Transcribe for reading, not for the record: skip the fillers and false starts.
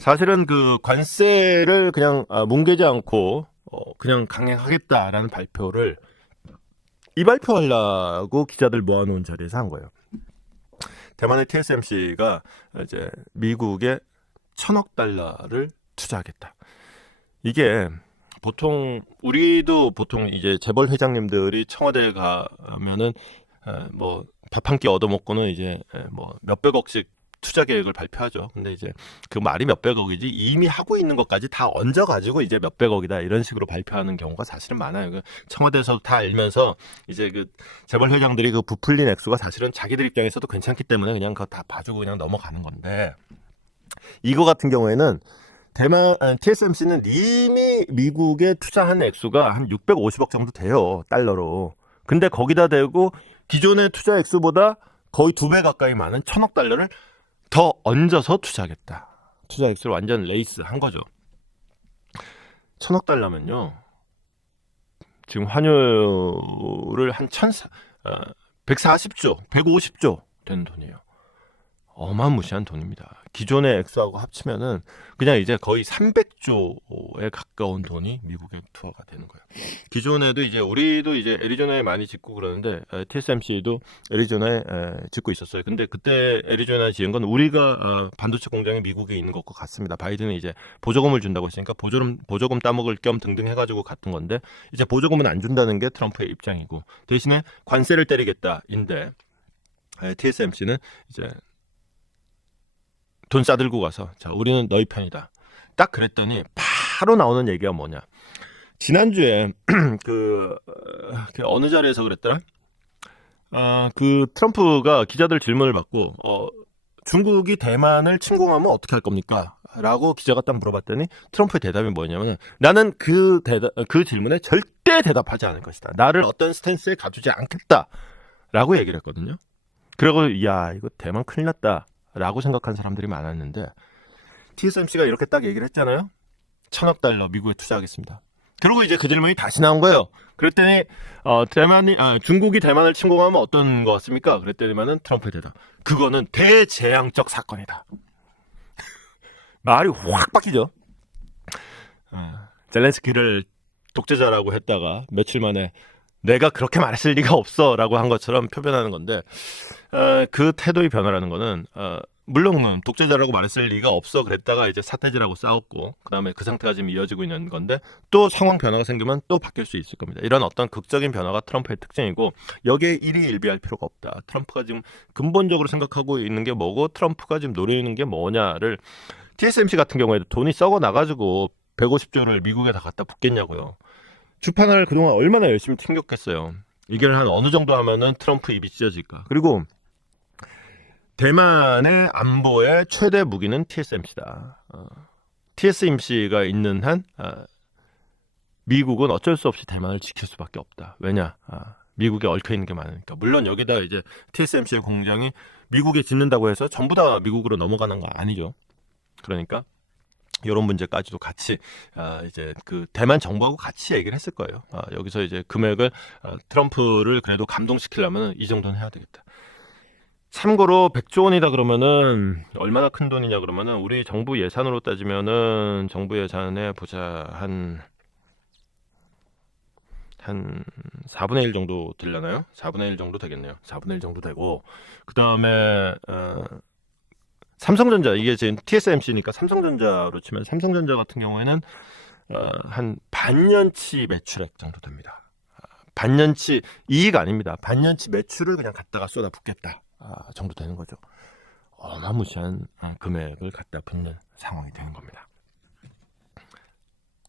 사실은 그 관세를 그냥 뭉개지 않고 그냥 강행하겠다라는 발표를 이 발표하려고 기자들 모아놓은 자리에서 한 거예요. 대만의 TSMC가 이제 미국에 1,000억 달러를 투자하겠다. 이게 보통 우리도 보통 이제 재벌 회장님들이 청와대에 가면은 뭐 밥 한 끼 얻어먹고는 이제 뭐 몇백억씩 투자 계획을 발표하죠. 근데 이제 그 말이 몇백억이지 이미 하고 있는 것까지 다 얹어가지고 이제 몇백억이다 이런 식으로 발표하는 경우가 사실은 많아요. 그 청와대에서도 다 알면서 이제 그 재벌 회장들이 그 부풀린 액수가 사실은 자기들 입장에서도 괜찮기 때문에 그냥 그거 다 봐주고 그냥 넘어가는 건데, 이거 같은 경우에는 대만 TSMC는 이미 미국에 투자한 액수가 한 650억 정도 돼요, 달러로. 근데 거기다 대고 기존의 투자 액수보다 거의 2배 가까이 많은 1,000억 달러를 더 얹어서 투자하겠다. 투자 액수를 완전 레이스 한 거죠. 1,000억 달러면요, 지금 환율을 한 140조, 150조 되는 돈이에요. 어마무시한 돈입니다. 기존의 액수하고 합치면은 그냥 이제 거의 300조에 가까운 돈이 미국에 투하가 되는 거예요. 기존에도 이제 우리도 이제 애리조나에 많이 짓고 그러는데 TSMC도 애리조나에 짓고 있었어요. 근데 그때 애리조나 지은 건 우리가 반도체 공장이 미국에 있는 것과 같습니다. 바이든이 이제 보조금을 준다고 했으니까 보조금 따먹을 겸 등등 해가지고 갔던 건데, 이제 보조금은 안 준다는 게 트럼프의 입장이고 대신에 관세를 때리겠다인데, TSMC는 이제 돈 싸들고 가서 자 우리는 너희 편이다 딱 그랬더니 바로 나오는 얘기가 뭐냐, 지난주에 그 어느 자리에서 그랬더라, 그 트럼프가 기자들 질문을 받고 중국이 대만을 침공하면 어떻게 할 겁니까? 라고 기자가 딱 물어봤더니 트럼프의 대답이 뭐냐면, 나는 그 질문에 절대 대답하지 않을 것이다. 나를 어떤 스탠스에 가두지 않겠다 라고 얘기를 했거든요. 그리고 야 이거 대만 큰일 났다 라고 생각한 사람들이 많았는데, TSMC가 이렇게 딱 얘기를 했잖아요. 1,000억 달러 미국에 투자하겠습니다. 그리고 이제 그 질문이 다시 나온 거예요. 그랬더니 중국이 대만을 침공하면 어떤 거 같습니까? 그랬더니만은 트럼프의 대답, 그거는 대재앙적 사건이다. 말이 확 바뀌죠. 젤렌스키를 독재자라고 했다가 며칠 만에 내가 그렇게 말했을 리가 없어 라고 한 것처럼 표현하는 건데, 그 태도의 변화라는 거는 물론 독재자라고 말했을 리가 없어 그랬다가 이제 사태질하고 싸웠고 그 다음에 그 상태가 지금 이어지고 있는 건데, 또 상황 변화가 생기면 또 바뀔 수 있을 겁니다. 이런 어떤 극적인 변화가 트럼프의 특징이고, 여기에 일희일비할 필요가 없다. 트럼프가 지금 근본적으로 생각하고 있는 게 뭐고 트럼프가 지금 노리는 게 뭐냐를, TSMC 같은 경우에도 돈이 썩어 나가지고 150조를 미국에 다 갖다 붓겠냐고요. 주판을 그동안 얼마나 열심히 튕겼겠어요. 이게 한 어느 정도 하면은 트럼프 입이 찢어질까. 그리고 대만의 안보의 최대 무기는 TSMC다. TSMC가 있는 한 미국은 어쩔 수 없이 대만을 지킬 수밖에 없다. 왜냐? 미국에 얽혀 있는 게 많으니까. 물론 여기다 이제 TSMC의 공장이 미국에 짓는다고 해서 전부 다 미국으로 넘어가는 거 아니죠. 그러니까 이런 문제까지도 같이 이제 그 대만 정부하고 같이 얘기를 했을 거예요. 여기서 이제 금액을 트럼프를 그래도 감동시키려면 이 정도는 해야 되겠다. 참고로 100조 원이다 그러면은 얼마나 큰 돈이냐 그러면은, 우리 정부 예산으로 따지면은 정부 예산에 보자 한 4분의 1 정도 되려나요? 4분의 1 정도 되겠네요. 4분의 1 정도 되고, 그 다음에 삼성전자, 이게 지금 TSMC니까 삼성전자로 치면 삼성전자 같은 경우에는 한 반년치 매출액 정도 됩니다. 반년치 이익 아닙니다. 반년치 매출을 그냥 갖다가 쏟아붓겠다 정도 되는 거죠. 어마무시한 금액을 갖다 붓는 상황이 되는 겁니다.